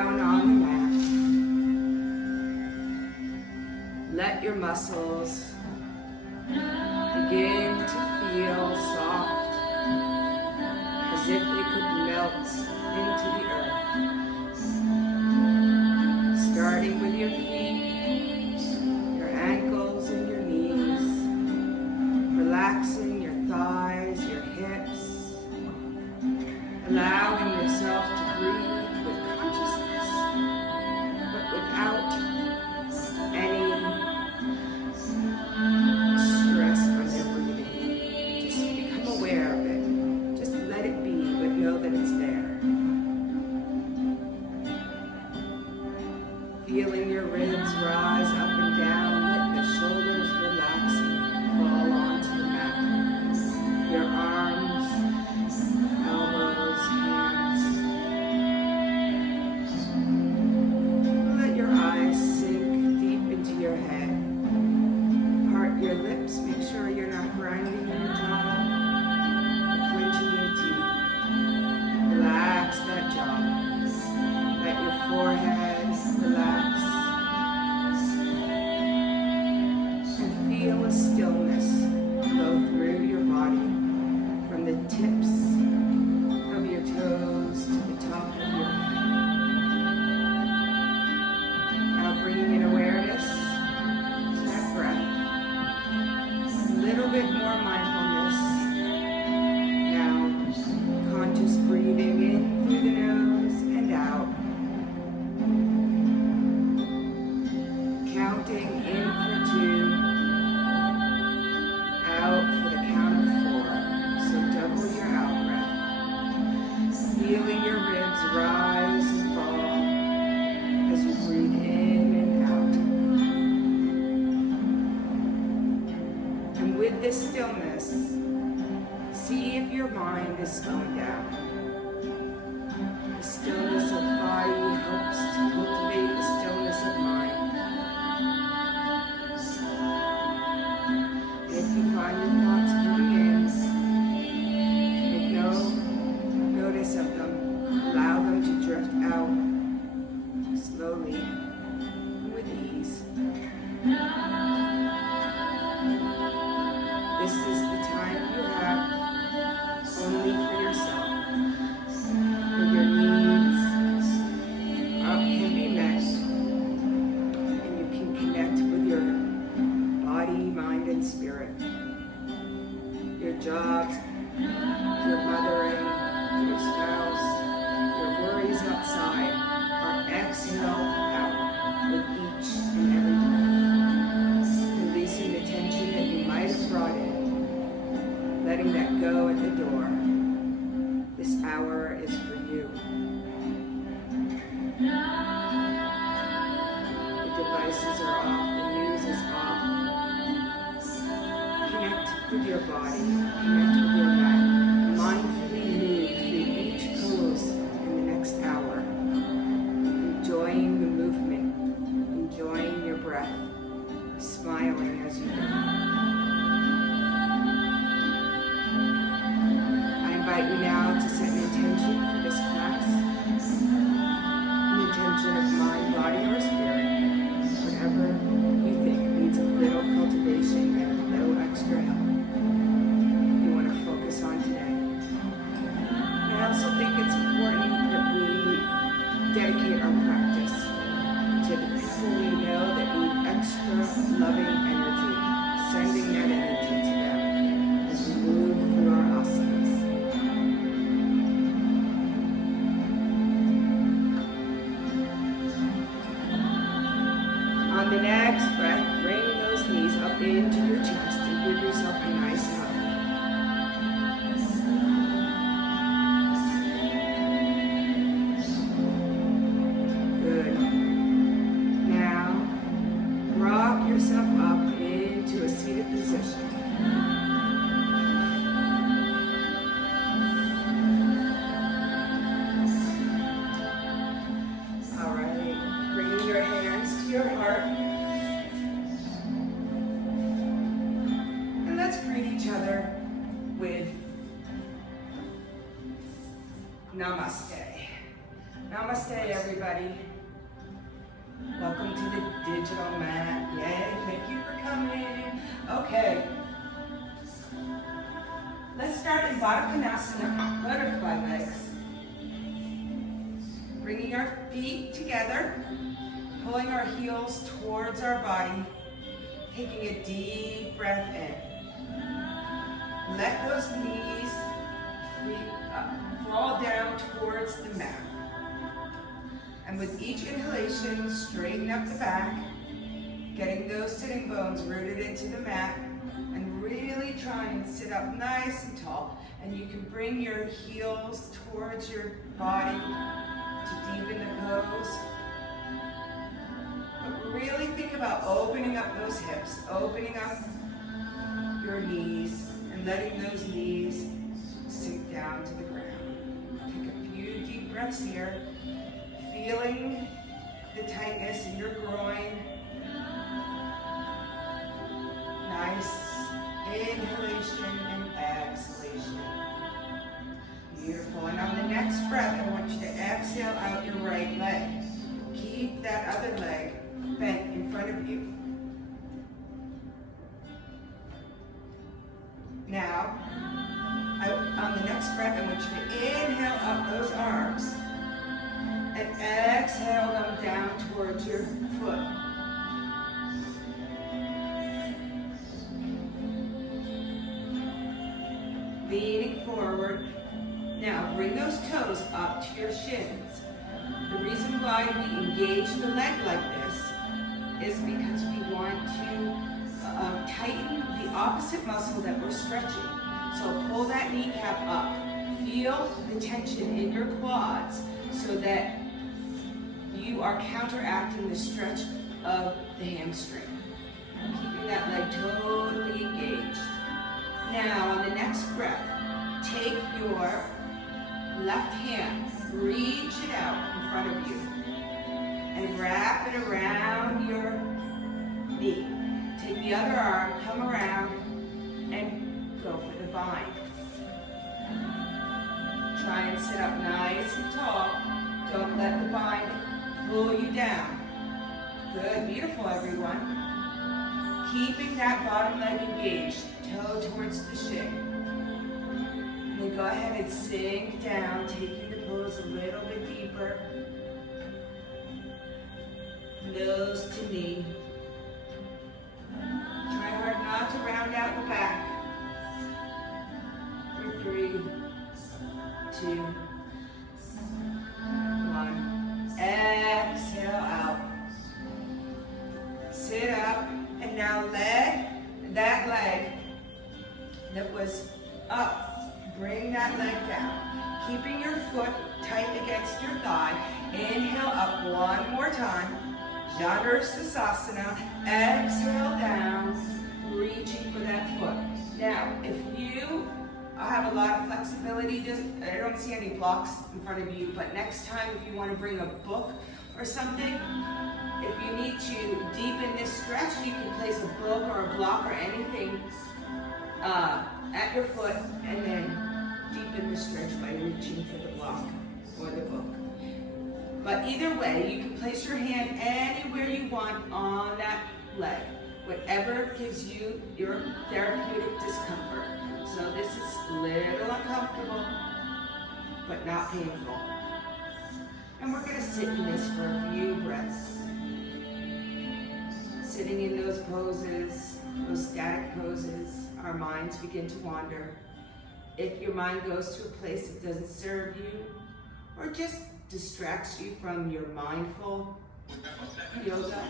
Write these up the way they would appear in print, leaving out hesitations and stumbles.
down on the mat. Let your muscles begin to feel soft, as if they could melt into the earth. Starting with your feet, your ankles and your knees, relaxing your thighs, your hips, allowing yourself to breathe with consciousness, but without any stress on your breathing. Just become aware of it. Just let it be, but know that it's there. Feeling your ribs rise up and down, let the shoulders relaxing fall onto the mat. Your arms, elbows, hands. Let your eyes sink deep into your head. Part your lips, make sure you're not grinding your jaw, clenching your teeth. Relax that jaw. Let your forehead relax. And feel a stillness flow through your body, from the tips of your toes to the top of your head. Now bringing in awareness to that breath. A little bit more mindfulness. Now conscious breathing in through the nose and out. Counting in for 2, out for the count of 4. So double your out breath. Feeling your ribs rise and fall as you breathe in and out. And with this stillness, see if your mind is slowing down. The stillness of body helps to cultivate the stillness of mind. And if you find your thoughts coming in, make no notice of them. Allow them to drift out slowly and with ease. This is the time you have only for yourself, where your needs can be met, and you can connect with your body, mind, and spirit. Your jobs, your mothering, your spouse, your worries outside are exhaled out with each and every breath. Releasing the tension that you might have brought in, letting that go at the door. This hour is for you. The devices are off, the news is off. Connect with your body, connect with your mat. Mindfully move through each pose in the next hour. Enjoying the movement, enjoying your breath, smiling as you go. I invite you now to set an intention for this class. An intention of mind, body, or spirit. Whatever you think needs a little cultivation and a little extra help. You want to focus on today. And I also think it's important that we dedicate our practice to the people we know that need extra loving energy, sending that energy to them as we move through our asanas. On the next breath, bring those knees up into your chest and give yourself a nice hug. Good. Now, rock yourself up into a seated position. All right, bringing your hands to your heart. And let's greet each other with Namaste. Namaste, everybody. Welcome to the digital mat. Yay, thank you for coming. Okay. Let's start in Baddha Konasana, butterfly legs. Bringing our feet together, pulling our heels towards our body, taking a deep breath in. Let those knees fall down towards the mat. And with each inhalation, straighten up the back, getting those sitting bones rooted into the mat, and really try and sit up nice and tall. And you can bring your heels towards your body to deepen the pose. But really think about opening up those hips, opening up your knees, and letting those knees sink down to the ground. Take a few deep breaths here, feeling the tightness in your groin. Nice inhalation and exhalation. Beautiful. And on the next breath, I want you to exhale out your right leg. Keep that other leg bent in front of you. Now, on the next breath, I want you to inhale up those arms and exhale them down towards your foot. Leaning forward. Now, bring those toes up to your shins. The reason why we engage the leg like this is because we want to tighten the opposite muscle that we're stretching. So pull that kneecap up. Feel the tension in your quads so that you are counteracting the stretch of the hamstring. Keeping that leg totally engaged. Now, on the next breath, take your left hand, reach it out in front of you, and wrap it around your knee. Take the other arm, come around, and go for the bind. Try and sit up nice and tall. Don't let the bind pull you down. Good, beautiful, everyone. Keeping that bottom leg engaged, toe towards the shin. And then go ahead and sink down, taking the pose a little bit deeper. Nose to knee. Try hard not to round out the back. For 3, 2, 1. Exhale out. Sit up. And now let that leg that was up, bring that leg down. Keeping your foot tight against your thigh. Inhale up one more time. Janusasana. Exhale down, reaching for that foot. Now, if you have a lot of flexibility, I don't see any blocks in front of you, but next time if you want to bring a book or something, if you need to deepen this stretch, you can place a book or a block or anything at your foot and then deepen the stretch by reaching for the block or the book. But either way, you can place your hand anywhere you want on that leg, whatever gives you your therapeutic discomfort. So this is a little uncomfortable, but not painful. And we're going to sit in this for a few breaths. Sitting in those poses, those static poses, our minds begin to wander. If your mind goes to a place that doesn't serve you, or just distracts you from your mindful yoga,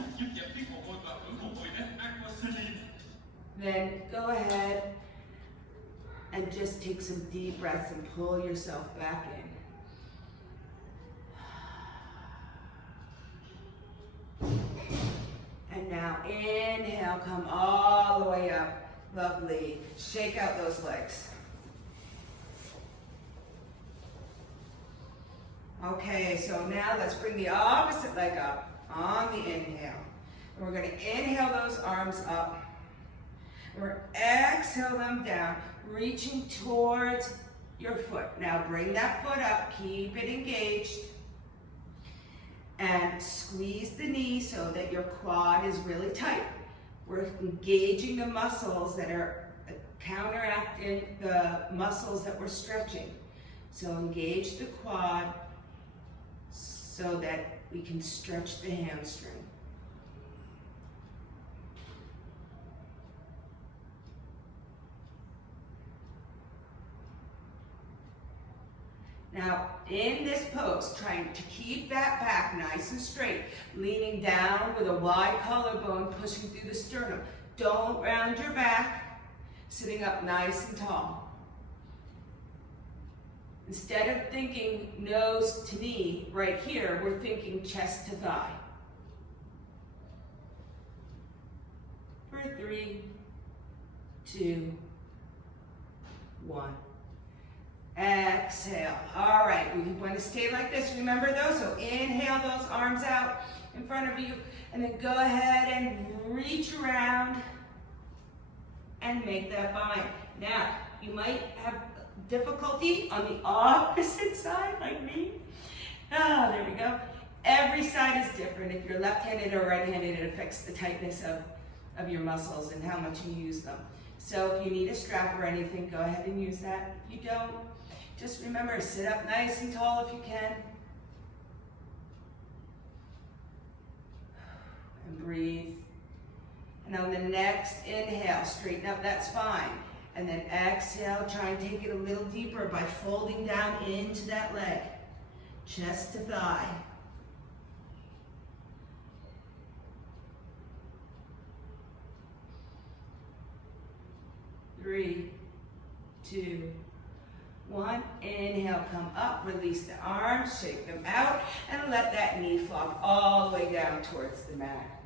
then go ahead and just take some deep breaths and pull yourself back in. And now inhale, come all the way up. Lovely. Shake out those legs. Okay, so now let's bring the opposite leg up on the inhale. And we're going to inhale those arms up. We're exhale them down, reaching towards your foot. Now bring that foot up, keep it engaged. and squeeze the knee so that your quad is really tight. We're engaging the muscles that are counteracting the muscles that we're stretching. So engage the quad so that we can stretch the hamstring. Now, in this pose, trying to keep that back nice and straight, leaning down with a wide collarbone, pushing through the sternum. Don't round your back, sitting up nice and tall. Instead of thinking nose to knee right here, we're thinking chest to thigh. For 3, 2, 1. Exhale. All right, we want to stay like this. Remember those? So inhale those arms out in front of you, and then go ahead and reach around and make that bind. Now, you might have difficulty on the opposite side, like me. Ah, there we go. Every side is different. If you're left-handed or right-handed, it affects the tightness of your muscles and how much you use them. So if you need a strap or anything, go ahead and use that. If you don't, just remember, sit up nice and tall if you can. And breathe. And on the next inhale, straighten up, that's fine. And then exhale, try and take it a little deeper by folding down into that leg. Chest to thigh. Three, 2, 1. Inhale, come up, release the arms, shake them out, and let that knee flop all the way down towards the mat.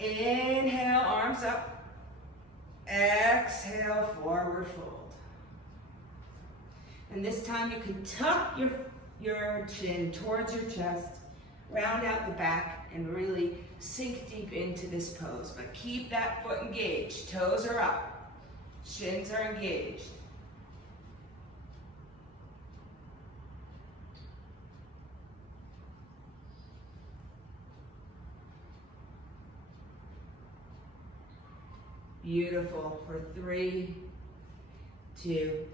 Inhale, arms up. Exhale, forward fold. And this time you can tuck your chin towards your chest, round out the back, and really sink deep into this pose. But keep that foot engaged. Toes are up. Shins are engaged. Beautiful. For 3, 2,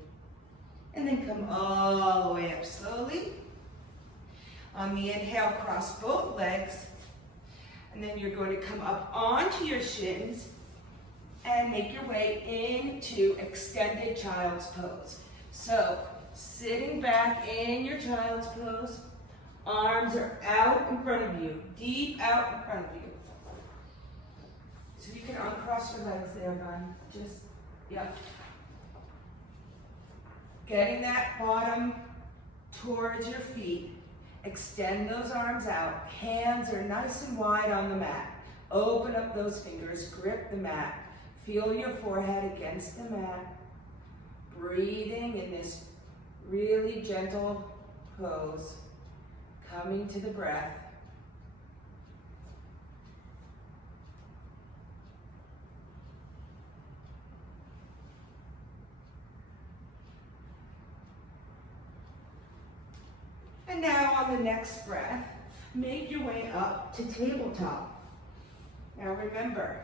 and then come all the way up slowly. On the inhale, cross both legs, and then you're going to come up onto your shins and make your way into extended child's pose. So, sitting back in your child's pose, arms are out in front of you, deep out in front of you. So you can uncross your legs there, Gun. Just, yep. Getting that bottom towards your feet. Extend those arms out. Hands are nice and wide on the mat. Open up those fingers, grip the mat. Feel your forehead against the mat. Breathing in this really gentle pose. Coming to the breath. And now on the next breath, make your way up to tabletop. Now remember,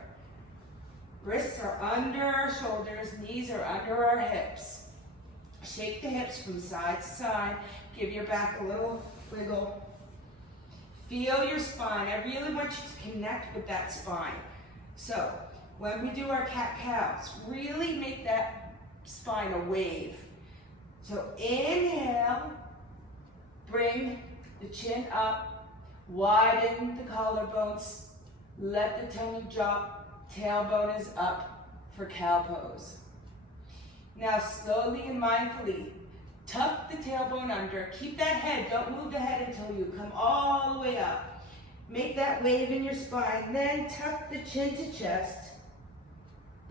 wrists are under our shoulders, knees are under our hips. Shake the hips from side to side. Give your back a little wiggle. Feel your spine. I really want you to connect with that spine. So when we do our cat-cows, really make that spine a wave. So inhale. Bring the chin up, widen the collarbones, let the tummy drop, tailbone is up for cow pose. Now slowly and mindfully, tuck the tailbone under, keep that head, don't move the head until you come all the way up. Make that wave in your spine, then tuck the chin to chest,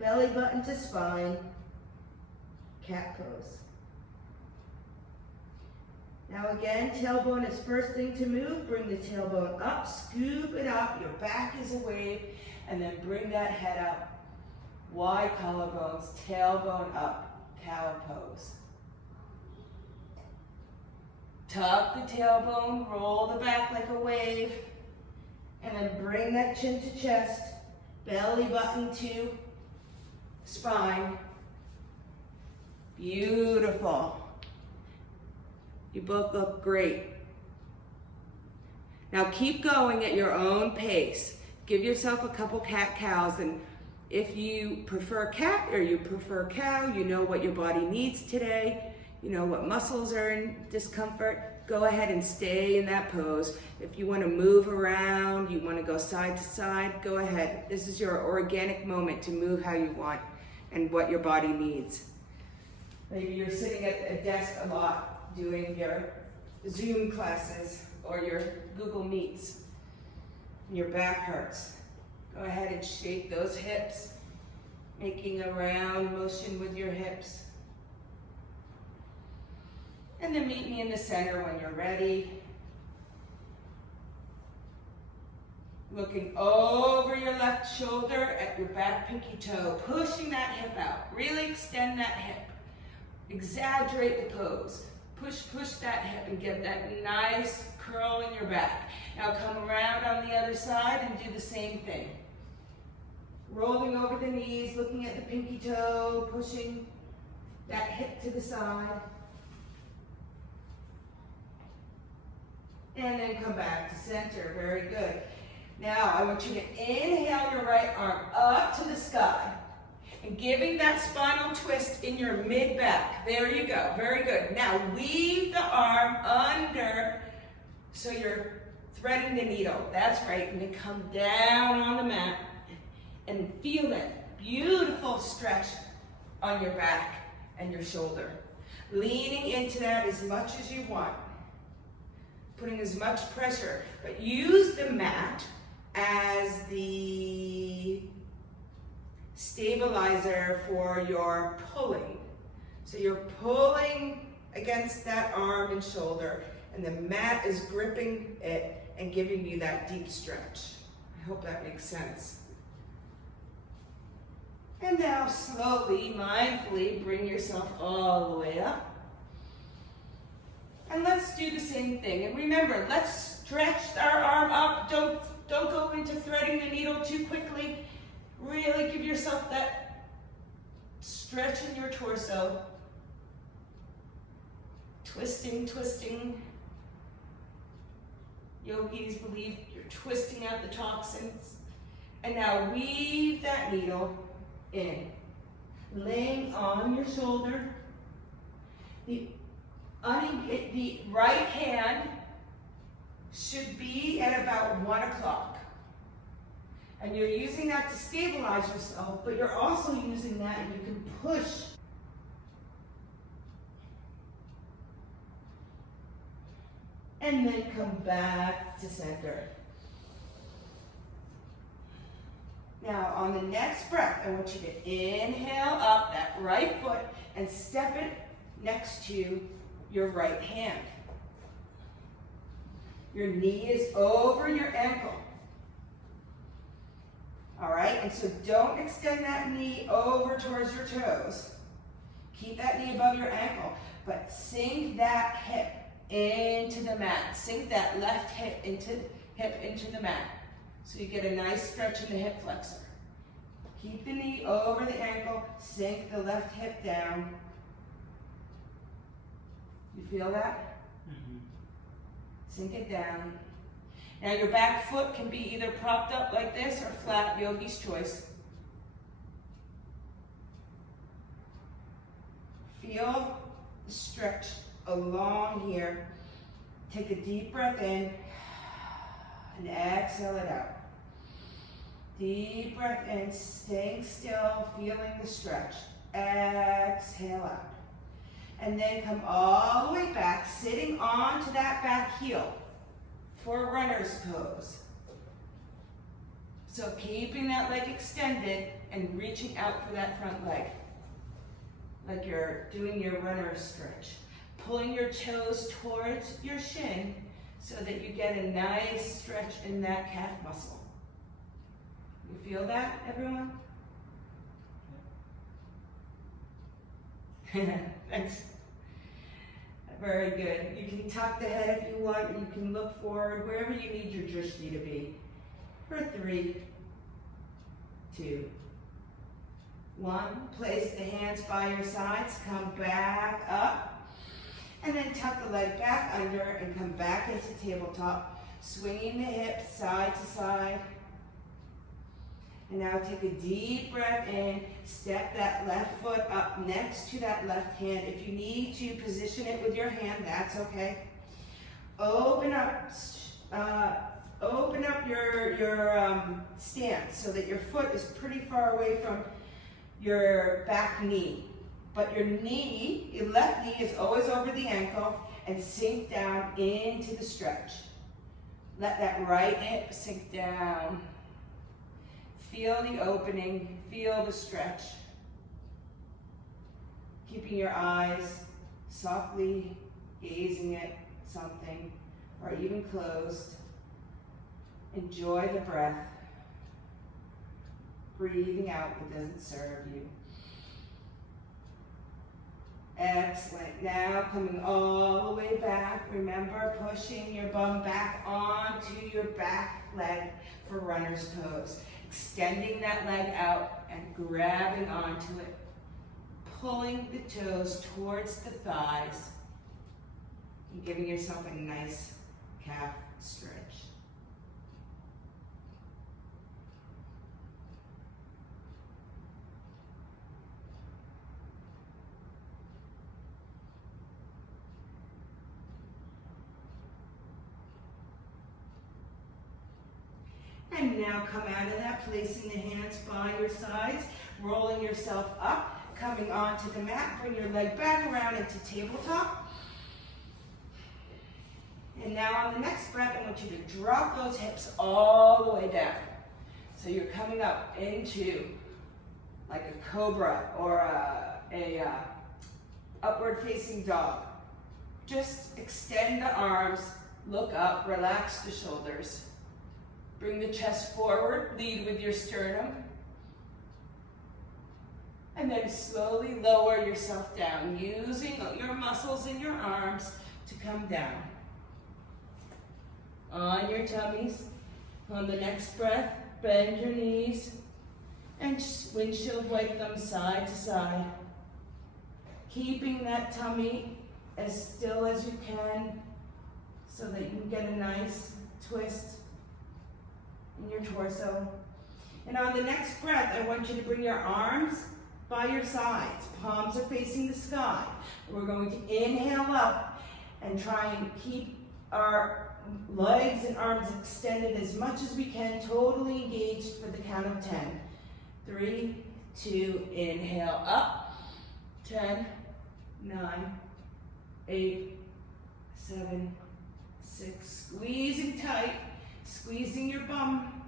belly button to spine, cat pose. Now again, tailbone is first thing to move. Bring the tailbone up, scoop it up. Your back is a wave. And then bring that head up. Wide collarbones, tailbone up, cow pose. Tuck the tailbone, roll the back like a wave, and then bring that chin to chest, belly button to spine. Beautiful. You both look great. Now keep going at your own pace. Give yourself a couple cat-cows, and if you prefer cat or you prefer cow, you know what your body needs today, you know what muscles are in discomfort, go ahead and stay in that pose. If you want to move around, you want to go side to side, go ahead. This is your organic moment to move how you want and what your body needs. Maybe you're sitting at a desk a lot doing your Zoom classes or your Google Meets. Your back hurts. Go ahead and shake those hips, making a round motion with your hips. And then meet me in the center when you're ready. Looking over your left shoulder at your back pinky toe, pushing that hip out. Really extend that hip. Exaggerate the pose. Push that hip and get that nice curl in your back. Now come around on the other side and do the same thing. Rolling over the knees, looking at the pinky toe, pushing that hip to the side. And then come back to center, very good. Now I want you to inhale your right arm up to the sky. And giving that spinal twist in your mid-back. There you go, very good. Now weave the arm under, so you're threading the needle. That's right, and then come down on the mat and feel that beautiful stretch on your back and your shoulder. Leaning into that as much as you want. Putting as much pressure, but use the mat as the stabilizer for your pulling. So you're pulling against that arm and shoulder, and the mat is gripping it and giving you that deep stretch. I hope that makes sense. And now slowly, mindfully, bring yourself all the way up. And let's do the same thing. And remember, let's stretch our arm up. Don't go into threading the needle too quickly. Really give yourself that stretch in your torso. Twisting. Yogis believe you're twisting out the toxins. And now weave that needle in. Laying on your shoulder. The right hand should be at about 1 o'clock. And you're using that to stabilize yourself, but you're also using that and you can push. And then come back to center. Now on the next breath, I want you to inhale up that right foot and step it next to your right hand. Your knee is over your ankle. All right, and so don't extend that knee over towards your toes. Keep that knee above your ankle, but sink that hip into the mat. Sink that left hip into the mat. So you get a nice stretch in the hip flexor. Keep the knee over the ankle, sink the left hip down. You feel that? Mm-hmm. Sink it down. Now your back foot can be either propped up like this or flat, yogi's choice. Feel the stretch along here. Take a deep breath in and exhale it out. Deep breath in, staying still, feeling the stretch. Exhale out. And then come all the way back, sitting onto that back heel for runner's pose. So keeping that leg extended and reaching out for that front leg. Like you're doing your runner's stretch. Pulling your toes towards your shin so that you get a nice stretch in that calf muscle. You feel that, everyone? Thanks. Very good. You can tuck the head if you want. You can look forward, wherever you need your drishti to be. For 3, 2, 1. Place the hands by your sides. Come back up. And then tuck the leg back under and come back into tabletop. Swinging the hips side to side. And now take a deep breath in. Step that left foot up next to that left hand. If you need to position it with your hand, that's okay. Open up your stance so that your foot is pretty far away from your back knee. But your left knee is always over the ankle, and sink down into the stretch. Let that right hip sink down. Feel the opening, feel the stretch. Keeping your eyes softly gazing at something, or even closed. Enjoy the breath. Breathing out what doesn't serve you. Excellent. Now coming all the way back. Remember pushing your bum back onto your back leg for runner's pose. Extending that leg out and grabbing onto it. Pulling the toes towards the thighs. And giving yourself a nice calf stretch. And now come out of that, placing the hands by your sides, rolling yourself up, coming onto the mat. Bring your leg back around into tabletop. And now on the next breath, I want you to drop those hips all the way down. So you're coming up into like a cobra or a upward facing dog. Just extend the arms, look up, relax the shoulders. Bring the chest forward, lead with your sternum. And then slowly lower yourself down, using your muscles in your arms to come down. On your tummies, on the next breath, bend your knees and just windshield wipe them side to side. Keeping that tummy as still as you can so that you can get a nice twist in your torso. And on the next breath, I want you to bring your arms by your sides. Palms are facing the sky. We're going to inhale up and try and keep our legs and arms extended as much as we can, totally engaged for the count of 10. 3, 2, inhale up. 10, 9, 8, 7, 6. Squeezing tight. Squeezing your bum,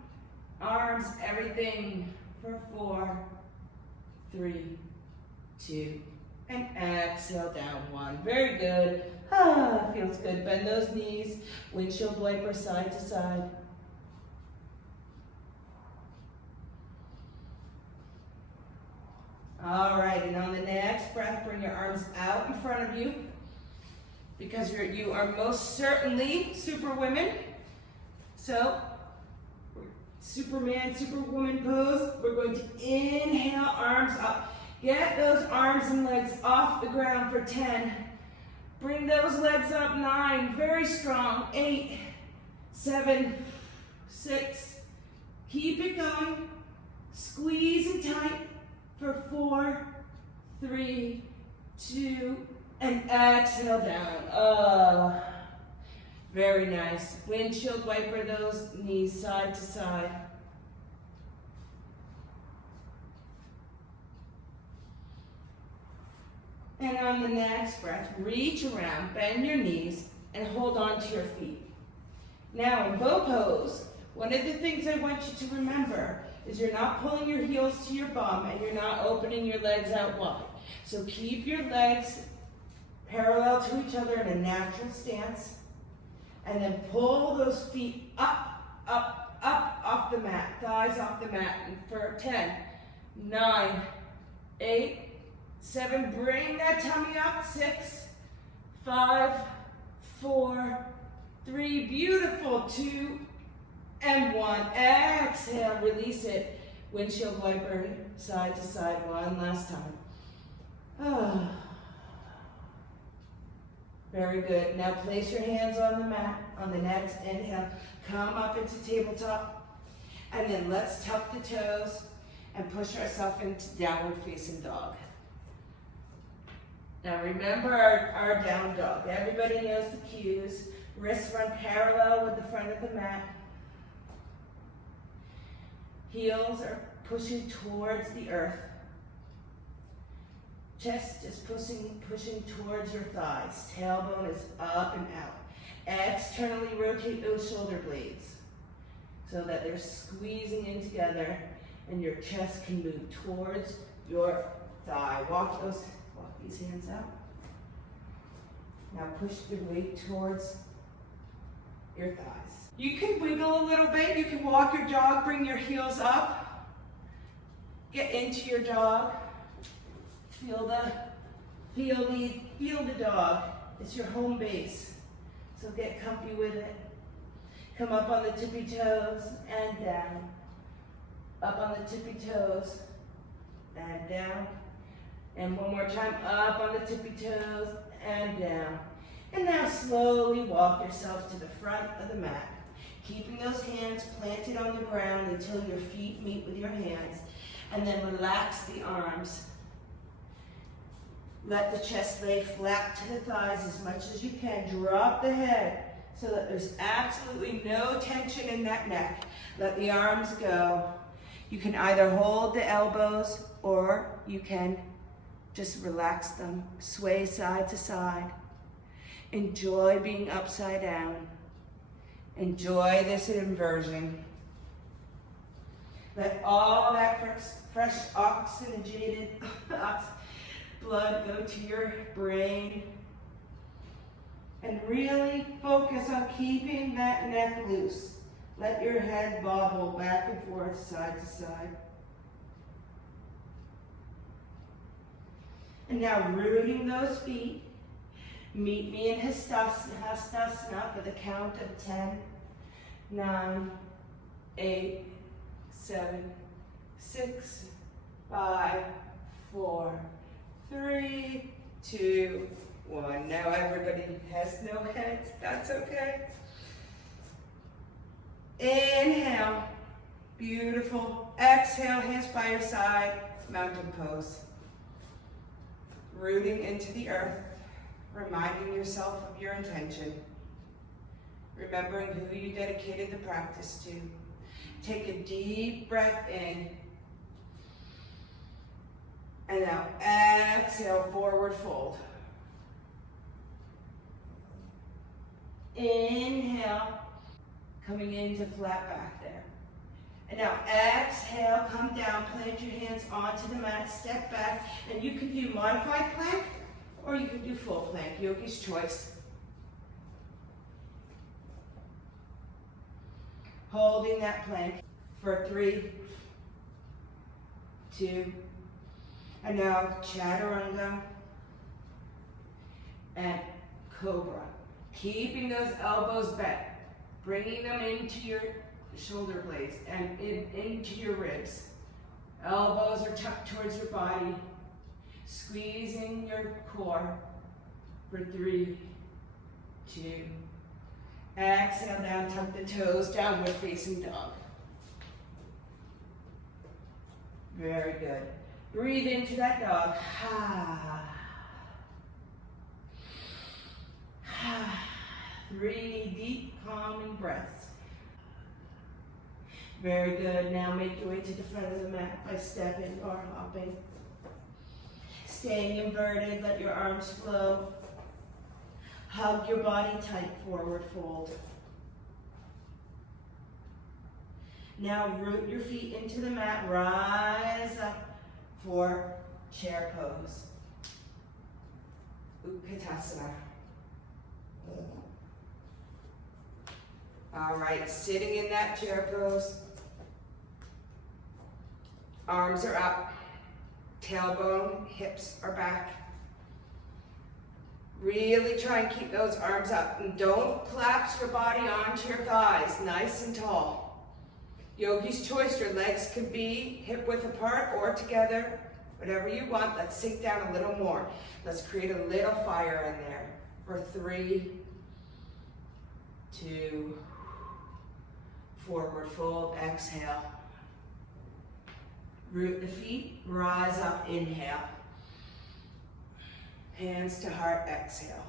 arms, everything for 4, 3, 2, and exhale down 1. Very good. Feels good. Bend those knees, windshield wiper side to side. All right, and on the next breath, bring your arms out in front of you because you are most certainly superwomen. So, Superman, Superwoman pose. We're going to inhale, arms up. Get those arms and legs off the ground for 10. Bring those legs up, 9. Very strong. 8, 7, 6. Keep it going. Squeeze it tight for 4, 3, 2, and exhale down. Very nice. Windshield wiper those knees side to side. And on the next breath, reach around, bend your knees, and hold on to your feet. Now in bow pose, one of the things I want you to remember is you're not pulling your heels to your bum and you're not opening your legs out wide. So keep your legs parallel to each other in a natural stance. And then pull those feet up, up, up off the mat, thighs off the mat. And for 10, 9, 8, 7, bring that tummy up. 6, 5, 4, 3, beautiful, 2, and 1. Exhale, release it. Windshield wiper, side to side, one last time. Oh. Very good. Now place your hands on the mat. On the next inhale, come up into tabletop. And then let's tuck the toes and push ourselves into downward facing dog. Now remember our down dog. Everybody knows the cues. Wrists run parallel with the front of the mat. Heels are pushing towards the earth. Chest is pushing towards your thighs. Tailbone is up and out. Externally rotate those shoulder blades so that they're squeezing in together and your chest can move towards your thigh. Walk these hands out. Now push the weight towards your thighs. You can wiggle a little bit. You can walk your dog, bring your heels up. Get into your dog. Feel the dog. It's your home base. So get comfy with it. Come up on the tippy toes and down. Up on the tippy toes and down. And one more time, up on the tippy toes and down. And now slowly walk yourself to the front of the mat. Keeping those hands planted on the ground until your feet meet with your hands. And then relax the arms. Let the chest lay flat to the thighs as much as you can. Drop the head so that there's absolutely no tension in that neck. Let the arms go. You can either hold the elbows or you can just relax them. Sway side to side. Enjoy being upside down. Enjoy this inversion. Let all that fresh oxygenated blood go to your brain. And really focus on keeping that neck loose. Let your head bobble back and forth, side to side. And now rooting those feet. Meet me in Hastasana for the count of 10, 9, 8, 7, 6, 5, 4, 3, 2, 1. Now everybody has no heads. That's okay. Inhale. Beautiful. Exhale, hands by your side. Mountain pose. Rooting into the earth. Reminding yourself of your intention. Remembering who you dedicated the practice to. Take a deep breath in. And now exhale, forward fold. Inhale, coming into flat back there. And now exhale, come down, plant your hands onto the mat, step back, and you can do modified plank or you can do full plank, yogi's choice. Holding that plank for 3, 2, and now chaturanga and cobra. Keeping those elbows bent, bringing them into your shoulder blades and into your ribs. Elbows are tucked towards your body, squeezing your core for 3, 2. Exhale down, tuck the toes, downward facing dog. Very good. Breathe into that dog. 3 deep, calming breaths. Very good. Now make your way to the front of the mat by stepping or hopping. Staying inverted, let your arms flow. Hug your body tight, forward fold. Now root your feet into the mat, rise up for chair pose. Utkatasana. All right, sitting in that chair pose. Arms are up, tailbone, hips are back. Really try and keep those arms up. And don't collapse your body onto your thighs. Nice and tall. Yogi's choice. Your legs can be hip width apart or together. Whatever you want. Let's sink down a little more. Let's create a little fire in there. For 3, 2, forward fold, exhale. Root the feet, rise up, inhale. Hands to heart, exhale.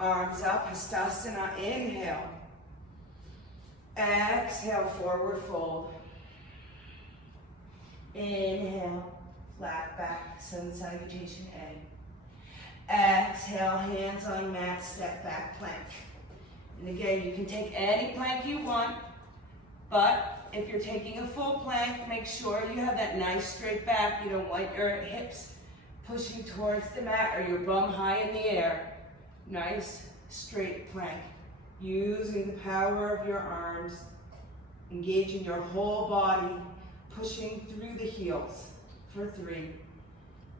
Arms up, Hastasana, inhale. Exhale, forward fold. Inhale, flat back, sun salutation, egg. Exhale, hands on mat, step back, plank. And again, you can take any plank you want, but if you're taking a full plank, make sure you have that nice straight back. You don't want your hips pushing towards the mat or your bum high in the air. Nice straight plank. Using the power of your arms, engaging your whole body, pushing through the heels. For 3,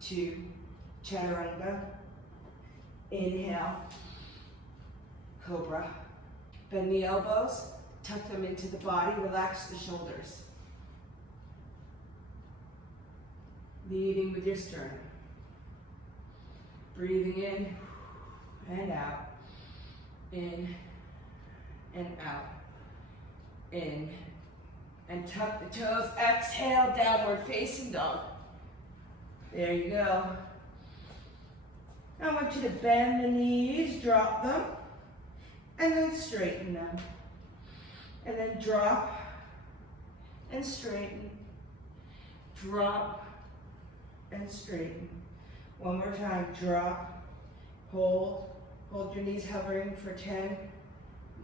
2, Chaturanga. Inhale, Cobra. Bend the elbows, tuck them into the body, relax the shoulders. Leading with your sternum. Breathing in and out. In and out. In and tuck the toes. Exhale, downward facing dog. There you go. I want you to bend the knees, drop them, and then straighten them. And then drop and straighten. Drop and straighten. One more time, drop, hold. Hold your knees hovering for 10,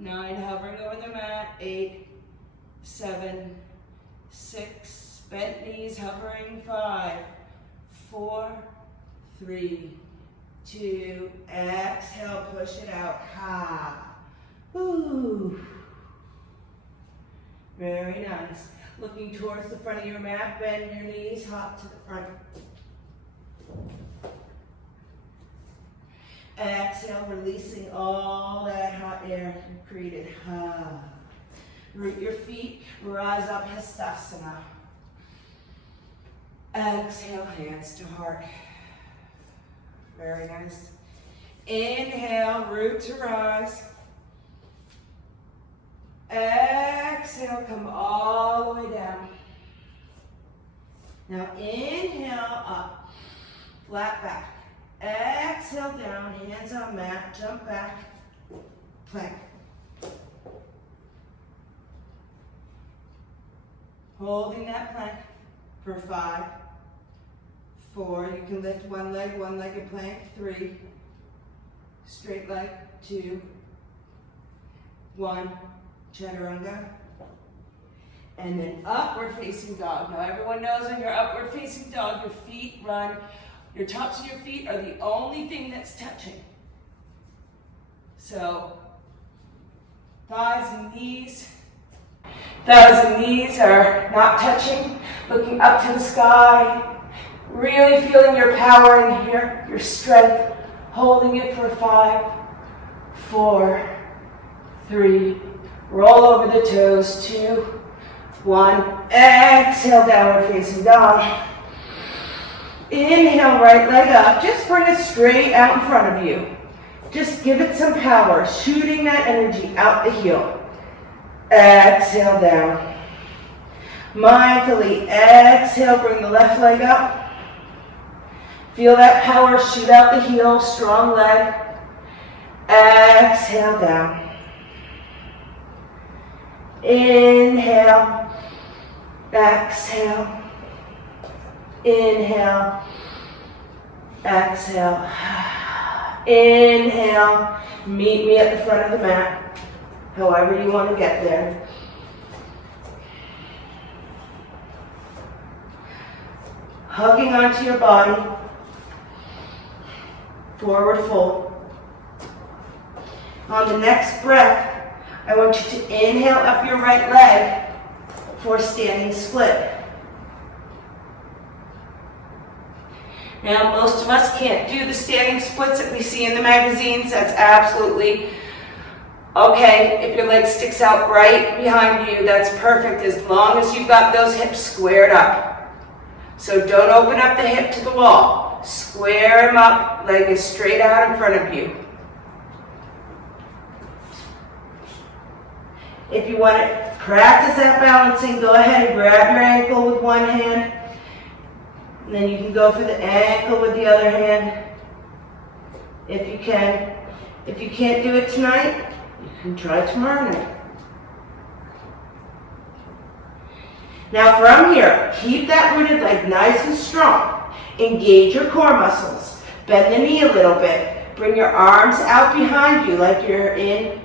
9, hovering over the mat, 8, 7, 6, bent knees hovering, 5, 4, 3, 2, exhale, push it out, ha, ooh. Very nice. Looking towards the front of your mat, bend your knees, hop to the front. Exhale, releasing all that hot air you created. Ha. Root your feet, rise up, Hastasana. Exhale, hands to heart. Very nice. Inhale, root to rise. Exhale, come all the way down. Now inhale, up, flat back. Exhale down, hands on mat, jump back, plank. Holding that plank for 5, 4, you can lift one leg, one-legged plank, 3, straight leg, 2, 1, Chaturanga, and then upward facing dog. Now everyone knows when you're upward facing dog, your feet run, your tops of your feet are the only thing that's touching. So, thighs and knees are not touching, looking up to the sky, really feeling your power in here, your strength, holding it for 5, 4, 3, roll over the toes, 2, 1, exhale, downward facing dog. Inhale, right leg up, just bring it straight out in front of you. Just give it some power, shooting that energy out the heel. Exhale down. Mindfully exhale, bring the left leg up. Feel that power shoot out the heel, strong leg. Exhale down. Inhale, exhale, inhale, exhale, inhale, meet me at the front of the mat, however you want to get there. Hugging onto your body, forward fold. On the next breath, I want you to inhale up your right leg for standing split. Now, most of us can't do the standing splits that we see in the magazines. That's absolutely okay. If your leg sticks out right behind you, that's perfect, as long as you've got those hips squared up. So don't open up the hip to the wall. Square them up, leg is straight out in front of you. If you want to practice that balancing, go ahead and grab your ankle with one hand. And then you can go for the ankle with the other hand, if you can. If you can't do it tonight, you can try tomorrow night. Now from here, keep that rooted leg nice and strong. Engage your core muscles. Bend the knee a little bit. Bring your arms out behind you like you're in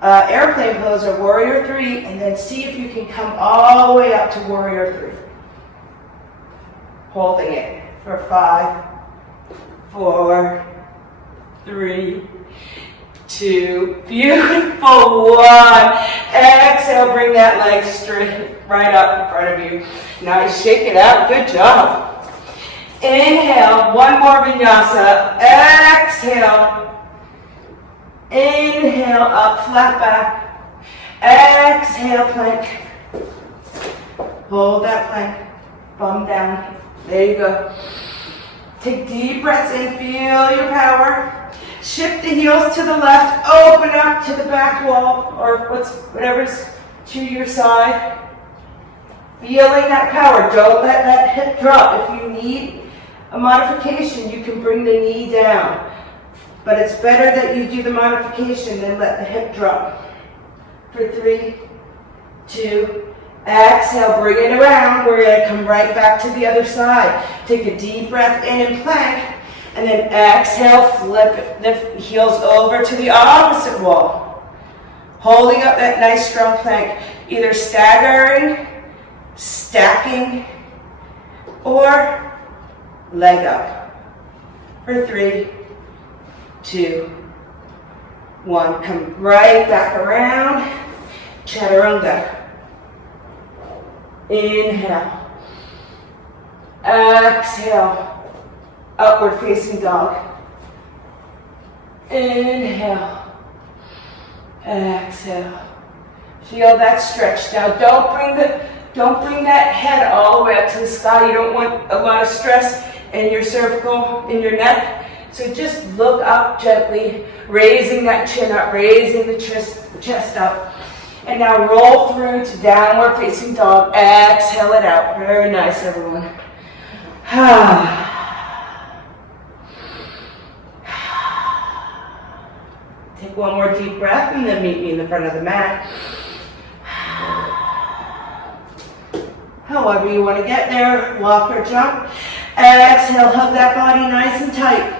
airplane pose or warrior three, and then see if you can come all the way up to warrior three. Holding it for 5, 4, 3, 2, beautiful, 1. Exhale, bring that leg straight right up in front of you. Nice, shake it out, good job. Inhale, one more vinyasa. Exhale. Inhale, up, flat back. Exhale, plank. Hold that plank, bum down. There you go. Take deep breaths in, feel your power. Shift the heels to the left, open up to the back wall, or whatever's to your side. Feeling that power, don't let that hip drop. If you need a modification, you can bring the knee down. But it's better that you do the modification than let the hip drop. For 3, 2, exhale, bring it around. We're going to come right back to the other side. Take a deep breath in and plank. And then exhale, flip the heels over to the opposite wall. Holding up that nice strong plank. Either staggering, stacking, or leg up. For 3, 2, 1. Come right back around. Chaturanga. Inhale. Exhale. Upward facing dog. Inhale. Exhale. Feel that stretch. Now don't bring that head all the way up to the sky. You don't want a lot of stress in your cervical, in your neck. So just look up gently, raising that chin up, raising the chest up. And now roll through to downward facing dog. Exhale it out. Very nice, everyone. Take one more deep breath and then meet me in the front of the mat. However you want to get there, walk or jump. Exhale, hug that body nice and tight.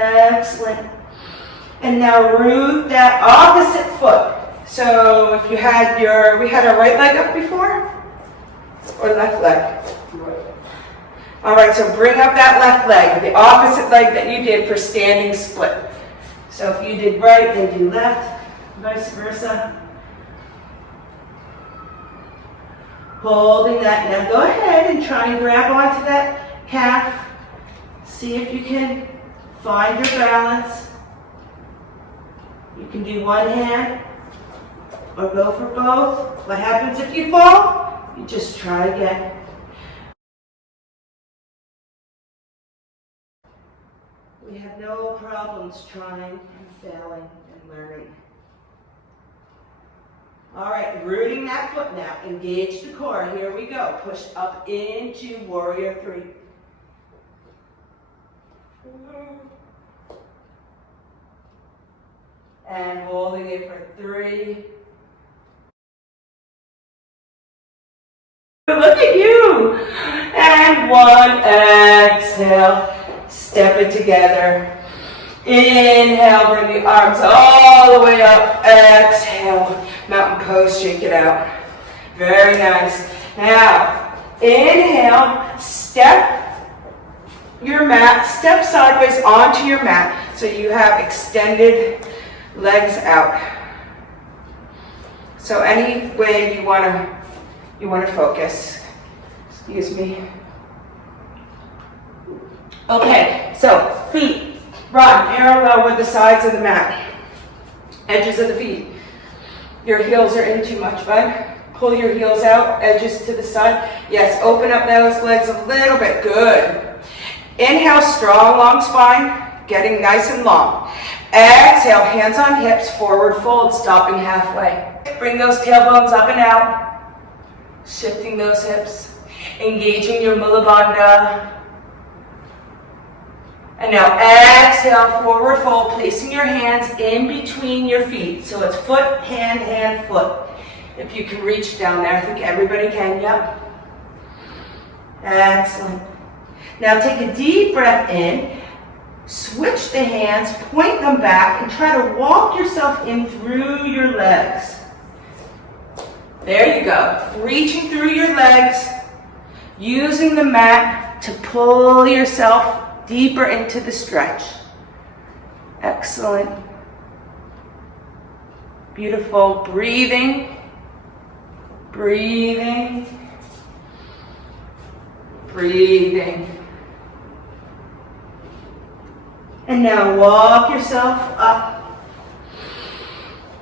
Excellent. And now root that opposite foot. So if you had we had our right leg up before, or left leg? All right, so bring up that left leg, the opposite leg that you did for standing split. So if you did right, then do left, vice versa. Holding that. Now go ahead and try and grab onto that calf. See if you can find your balance. You can do one hand or go for both. What happens if you fall? You just try again. We have no problems trying and failing and learning. All right, rooting that foot now. Engage the core. Here we go. Push up into warrior three. And holding it for 3. Look at you. And 1. Exhale. Step it together. Inhale, bring the arms all the way up. Exhale. Mountain pose, shake it out. Very nice. Now, inhale, step your mat, step sideways onto your mat so you have extended legs out. So any way you want to You want to focus. Excuse me. Okay, so feet run parallel with the sides of the mat. Edges of the feet. Your heels are in too much, bud. Pull your heels out, edges to the side. Yes, open up those legs a little bit. Good. Inhale, strong, long spine, getting nice and long. Exhale, hands on hips, forward fold, stopping halfway. Bring those tailbones up and out. Shifting those hips. Engaging your Mula Bandha. And now exhale, forward fold, placing your hands in between your feet. So it's foot, hand, hand, foot. If you can reach down there, I think everybody can, yep. Excellent. Now take a deep breath in, switch the hands, point them back, and try to walk yourself in through your legs. There you go. Reaching through your legs, using the mat to pull yourself deeper into the stretch. Excellent. Beautiful. Breathing. Breathing. Breathing. And now walk yourself up.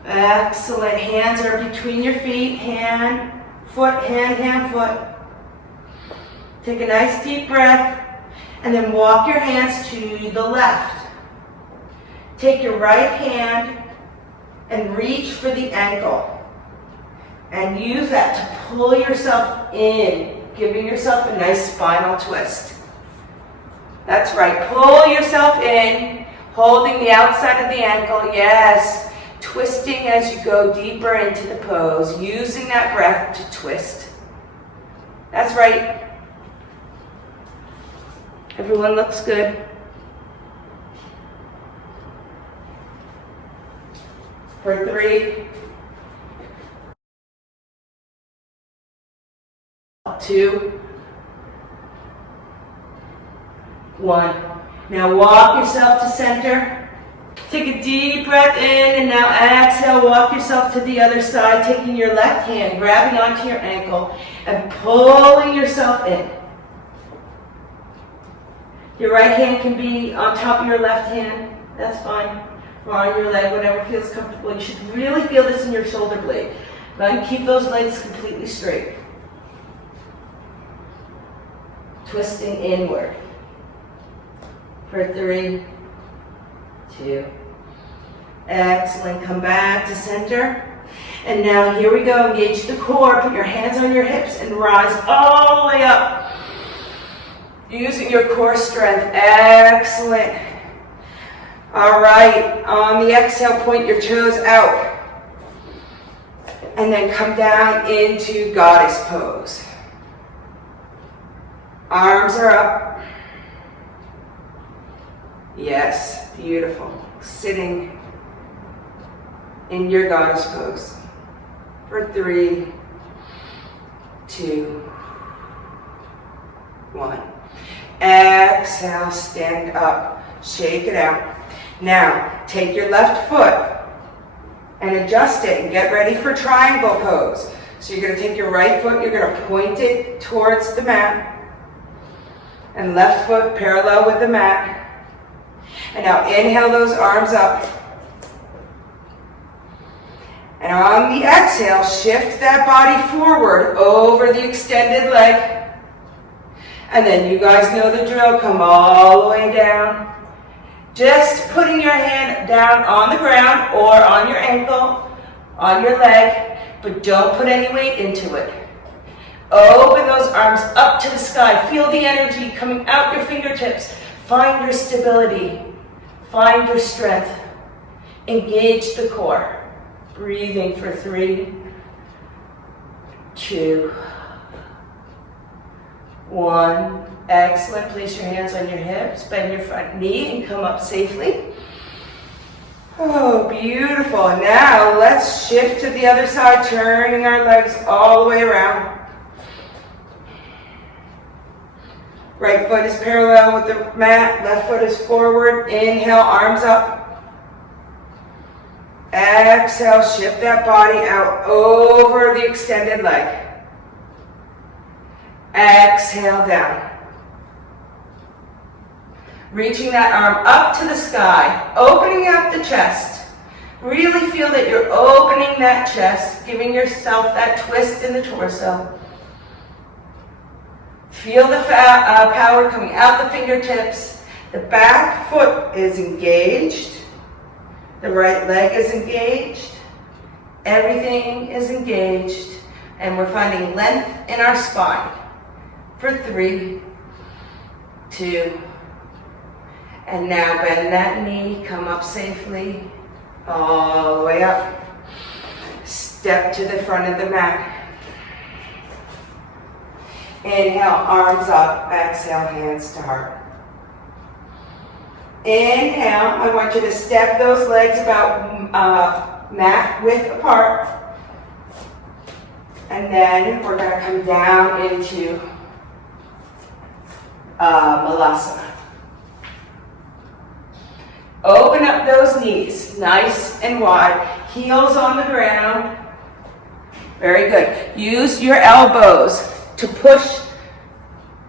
Excellent. Hands are between your feet. Hand, foot, hand, hand, foot. Take a nice deep breath. And then walk your hands to the left. Take your right hand and reach for the ankle. And use that to pull yourself in, giving yourself a nice spinal twist. That's right. Pull yourself in, holding the outside of the ankle. Yes. Twisting as you go deeper into the pose, using that breath to twist. That's right. Everyone looks good. For 3, 2, 1. Now walk yourself to center. Take a deep breath in and now exhale. Walk yourself to the other side, taking your left hand, grabbing onto your ankle and pulling yourself in. Your right hand can be on top of your left hand. That's fine. Or on your leg, whatever feels comfortable. You should really feel this in your shoulder blade. Then keep those legs completely straight. Twisting inward. For 3, 2. Excellent. Come back to center. And now here we go. Engage the core. Put your hands on your hips and rise all the way up. Using your core strength. Excellent. All right. On the exhale, point your toes out. And then come down into goddess pose. Arms are up. Yes, beautiful. Sitting in your goddess pose. For 3, 2, 1. Exhale, stand up, shake it out. Now, take your left foot and adjust it and get ready for triangle pose. So you're going to take your right foot, you're going to point it towards the mat, and left foot parallel with the mat. And now inhale those arms up. And on the exhale, shift that body forward over the extended leg. And then you guys know the drill, come all the way down. Just putting your hand down on the ground or on your ankle, on your leg, but don't put any weight into it. Open those arms up to the sky. Feel the energy coming out your fingertips. Find your stability. Find your strength. Engage the core. Breathing for 3, 2, 1. Excellent. Place your hands on your hips, bend your front knee, and come up safely. Oh, beautiful. Now let's shift to the other side, turning our legs all the way around. Right foot is parallel with the mat, left foot is forward. Inhale, arms up. Exhale, shift that body out over the extended leg. Exhale down. Reaching that arm up to the sky, opening up the chest. Really feel that you're opening that chest, giving yourself that twist in the torso. Feel the power coming out the fingertips. The back foot is engaged. The right leg is engaged. Everything is engaged. And we're finding length in our spine. For 3, 2, and now bend that knee, come up safely, all the way up. Step to the front of the mat. Inhale, arms up, exhale, hands to heart. Inhale, I want you to step those legs about mat width apart. And then we're going to come down into Malasana. Open up those knees, nice and wide. Heels on the ground. Very good. Use your elbows to push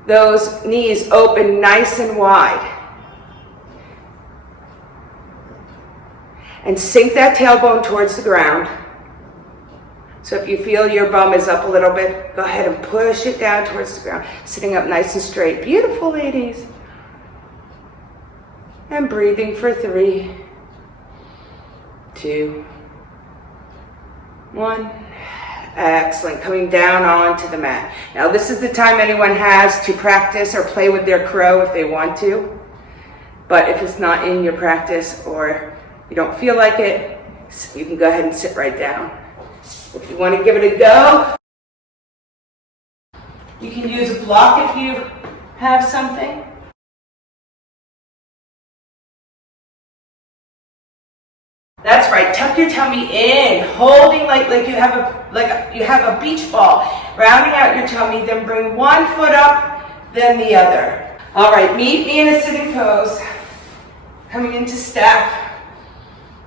those knees open nice and wide. And sink that tailbone towards the ground. So if you feel your bum is up a little bit, go ahead and push it down towards the ground. Sitting up nice and straight. Beautiful, ladies. And breathing for 3, 2, 1. Excellent. Coming down onto the mat. Now this is the time anyone has to practice or play with their crow if they want to. But if it's not in your practice or you don't feel like it, you can go ahead and sit right down. If you want to give it a go, you can use a block if you have something. That's right. Tuck your tummy in, holding like you have a beach ball, rounding out your tummy. Then bring one foot up, then the other. All right. Meet me in a sitting pose. Coming into step,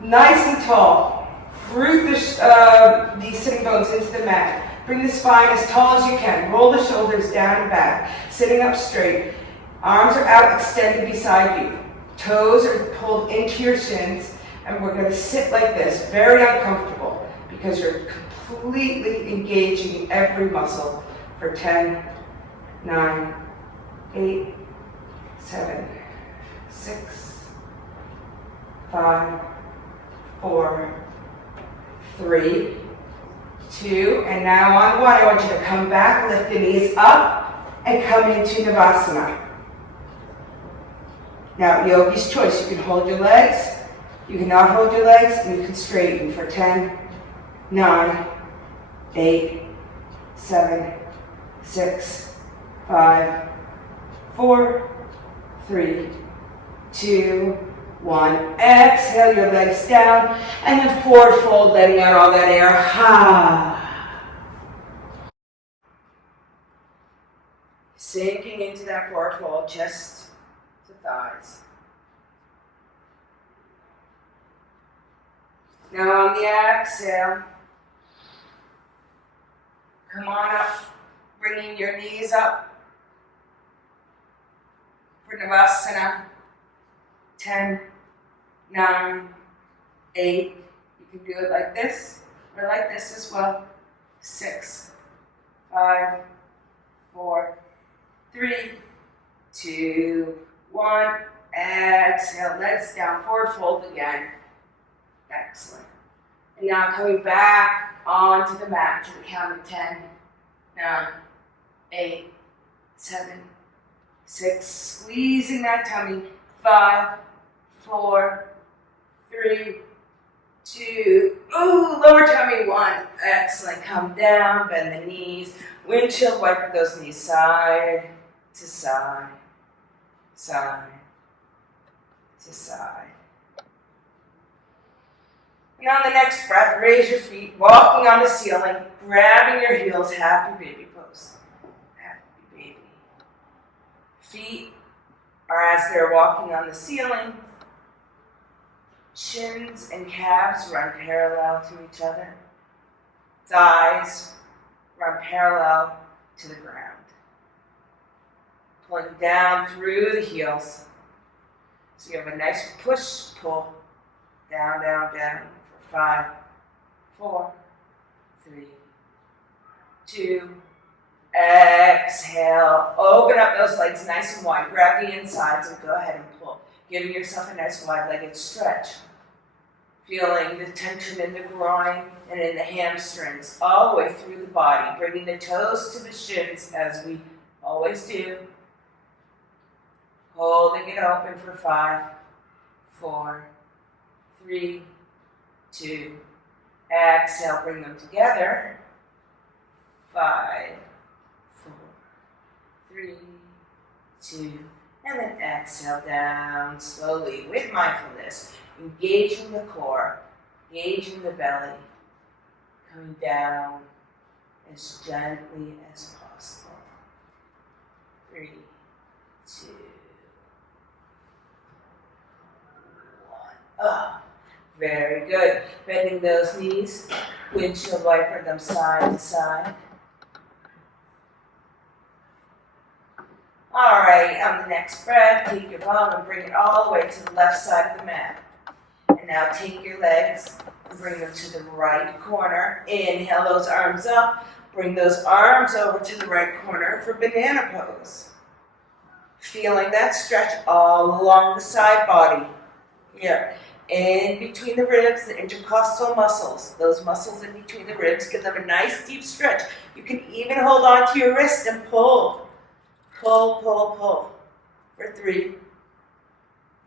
nice and tall. Root the sitting bones into the mat. Bring the spine as tall as you can. Roll the shoulders down and back. Sitting up straight. Arms are out, extended beside you. Toes are pulled into your shins. And we're going to sit like this, very uncomfortable, because you're completely engaging every muscle for 10, 9, 8, 7, 6, 5, 4, 3, 2, and now on 1, I want you to come back, lift the knees up, and come into Navasana. Now, yogi's choice. You can hold your legs. You cannot hold your legs, and you can straighten for 10, 9, 8, 7, 6, 5, 4, 3, 2, 1. Exhale your legs down, and then forward fold, letting out all that air. Ha. Sinking into that forward fold, chest to thighs. Now on the exhale, come on up, bringing your knees up for Navasana. 10, 9, 8. You can do it like this or like this as well. 6, 5, 4, 3, 2, 1. Exhale, legs down, forward fold again. Excellent. And now coming back onto the mat to the count of 10, 9, 8, 7, 6. Squeezing that tummy. 5, 4, 3, 2. Ooh, lower tummy. 1. Excellent. Come down, bend the knees. Windshield wiper those knees side to side, side to side. And on the next breath, raise your feet, walking on the ceiling, grabbing your heels, happy baby pose. Happy baby. Feet are as they're walking on the ceiling. Shins and calves run parallel to each other. Thighs run parallel to the ground. Pulling down through the heels. So you have a nice push, pull. Down, down, down. For 5, 4, 3, 2. Exhale. Open up those legs nice and wide. Grab the insides and go ahead and pull. Giving yourself a nice wide-legged stretch. Feeling the tension in the groin and in the hamstrings all the way through the body. Bringing the toes to the shins as we always do. Holding it open for 5, 4, 3, 2. Exhale, bring them together. 5, 4, 3, 2. And then exhale down slowly with mindfulness. Engaging the core, engaging the belly. Coming down as gently as possible. 3, 2, 1. Up. Very good. Bending those knees. Windshield wiper them side to side. All right, on the next breath, take your bum and bring it all the way to the left side of the mat. And now take your legs and bring them to the right corner. Inhale those arms up. Bring those arms over to the right corner for banana pose. Feeling that stretch all along the side body. Here, in between the ribs, the intercostal muscles. Those muscles in between the ribs, give them a nice deep stretch. You can even hold on to your wrist and pull. Pull, pull, pull. For 3,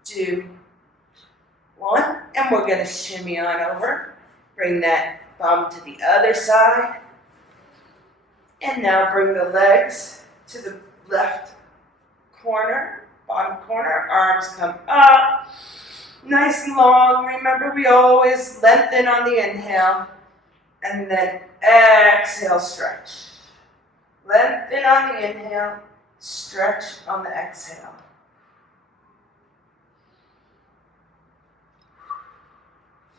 2, 1. And we're going to shimmy on over. Bring that bum to the other side. And now bring the legs to the left corner, bottom corner. Arms come up. Nice and long. Remember, we always lengthen on the inhale. And then exhale, stretch. Lengthen on the inhale. Stretch on the exhale.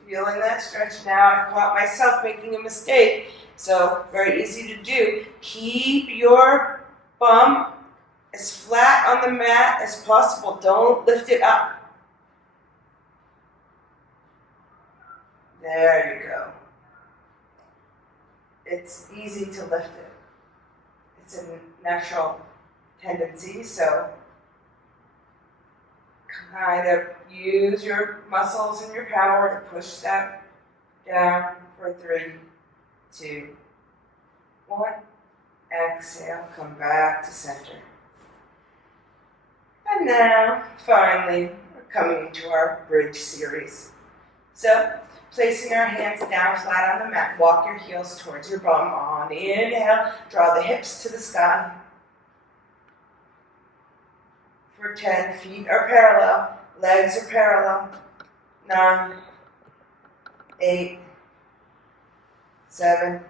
Feeling that stretch now. I've caught myself making a mistake, so very easy to do. Keep your bum as flat on the mat as possible. Don't lift it up. There you go. It's easy to lift it. It's a natural tendency, so kind of use your muscles and your power to push that down for 3, 2, 1. Exhale, come back to center. And now, finally, we're coming into our bridge series. So, placing our hands down flat on the mat, walk your heels towards your bum. On the inhale, draw the hips to the sky. For 10, feet are parallel, legs are parallel. 9, 8, 7,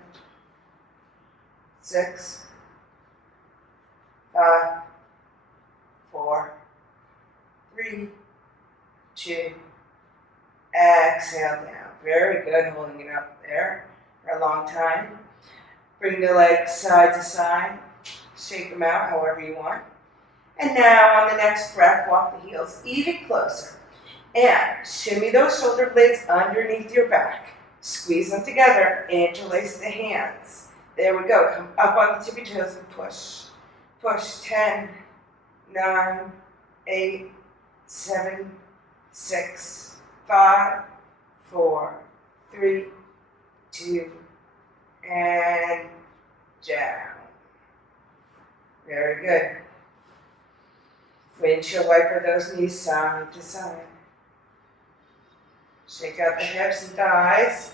6, 5, 4, 3, 2. Exhale down. Very good, holding it up there for a long time. Bring the legs side to side. Shake them out however you want. And now on the next breath, walk the heels even closer. And shimmy those shoulder blades underneath your back. Squeeze them together. Interlace the hands. There we go. Come up on the tippy toes and push. Push. 10, 9, 8, 7, 6, 5, 4, 3, 2, and down. Very good. Windshield wiper those knees side to side. Shake out the hips and thighs.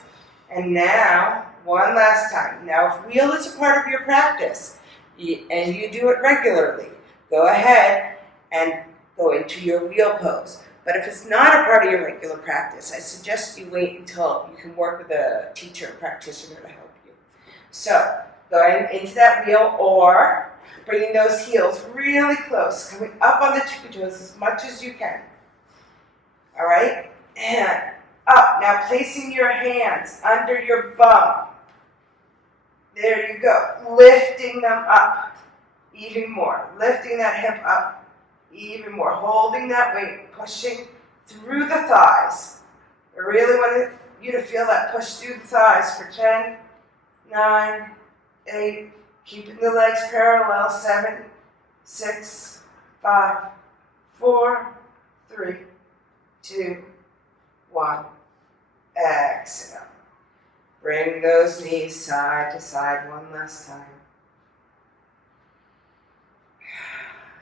And now, one last time. Now, if wheel is a part of your practice, and you do it regularly, go ahead and go into your wheel pose. But if it's not a part of your regular practice, I suggest you wait until you can work with a teacher or practitioner to help you. So, going into that wheel or bringing those heels really close, coming up on the tippy toes as much as you can. All right? And up. Now placing your hands under your bum. There you go. Lifting them up. Even more. Lifting that hip up. Even more. Holding that weight. Pushing through the thighs. I really want you to feel that push through the thighs for 10, 9, 8. Keeping the legs parallel. 7, 6, 5, 4, 3, 2, 1. Exhale. Bring those knees side to side one last time.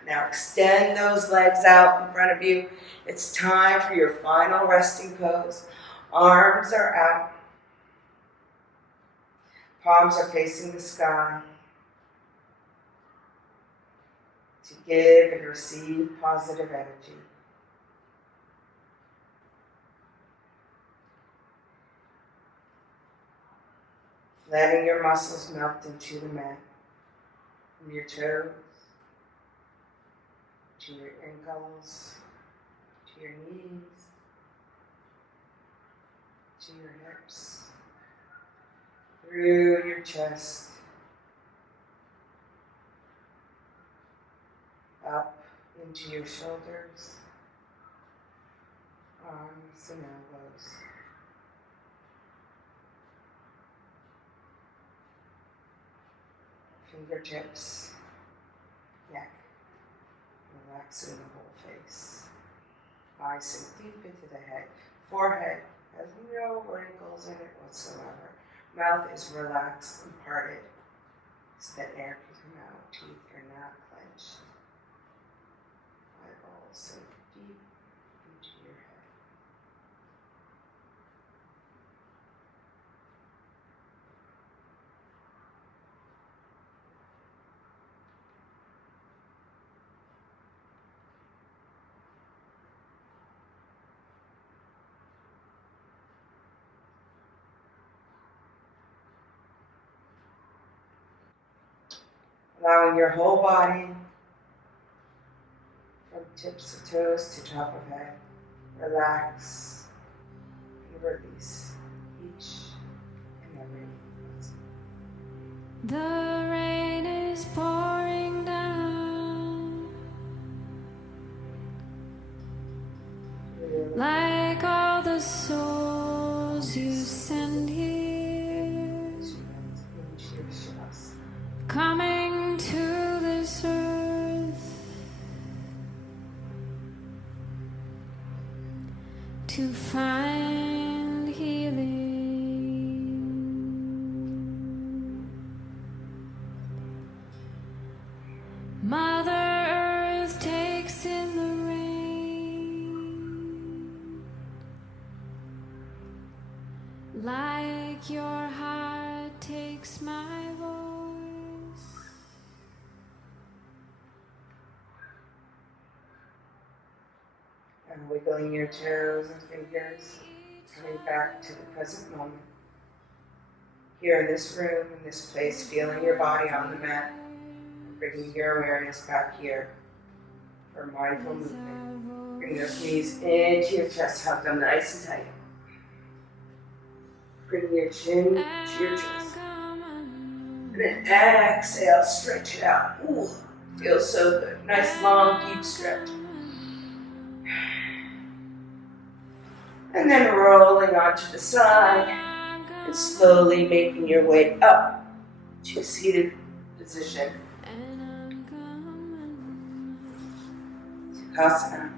Now extend those legs out in front of you. It's time for your final resting pose. Arms are out. Palms are facing the sky. To give and receive positive energy. Letting your muscles melt into the mat. From your toes, to your ankles, to your knees, to your hips, through your chest, up into your shoulders, arms and elbows. Fingertips, neck, relaxing the whole face. Eyes sink deep into the head. Forehead has no wrinkles in it whatsoever. Mouth is relaxed and parted so that air can come out. Teeth are not clenched. Eyeballs sink deep into your head. Allowing your whole body, from tips of toes to top of head, relax and release each and every muscle. The rain is pouring down, like all the souls you send here, coming to this earth to find healing. Mother Earth takes in the rain, like your heart takes my voice. And wiggling your toes and fingers, coming back to the present moment. Here in this room, in this place, feeling your body on the mat, and bringing your awareness back here for mindful movement. Bring those knees into your chest, hug them nice and tight. Bring your chin to your chest. And then exhale, stretch it out. Ooh, feels so good. Nice, long, deep stretch. And then rolling onto the side and slowly making your way up to a seated position. Sukhasana.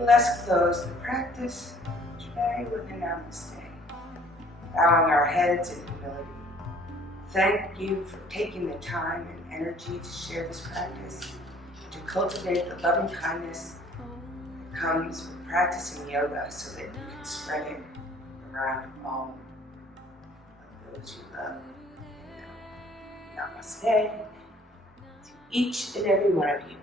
Let's close the practice today with a namaste. Bowing our heads in humility. Thank you for taking the time and energy to share this practice, to cultivate the loving kindness that comes with practicing yoga so that you can spread it around all of those you love. Namaste to each and every one of you.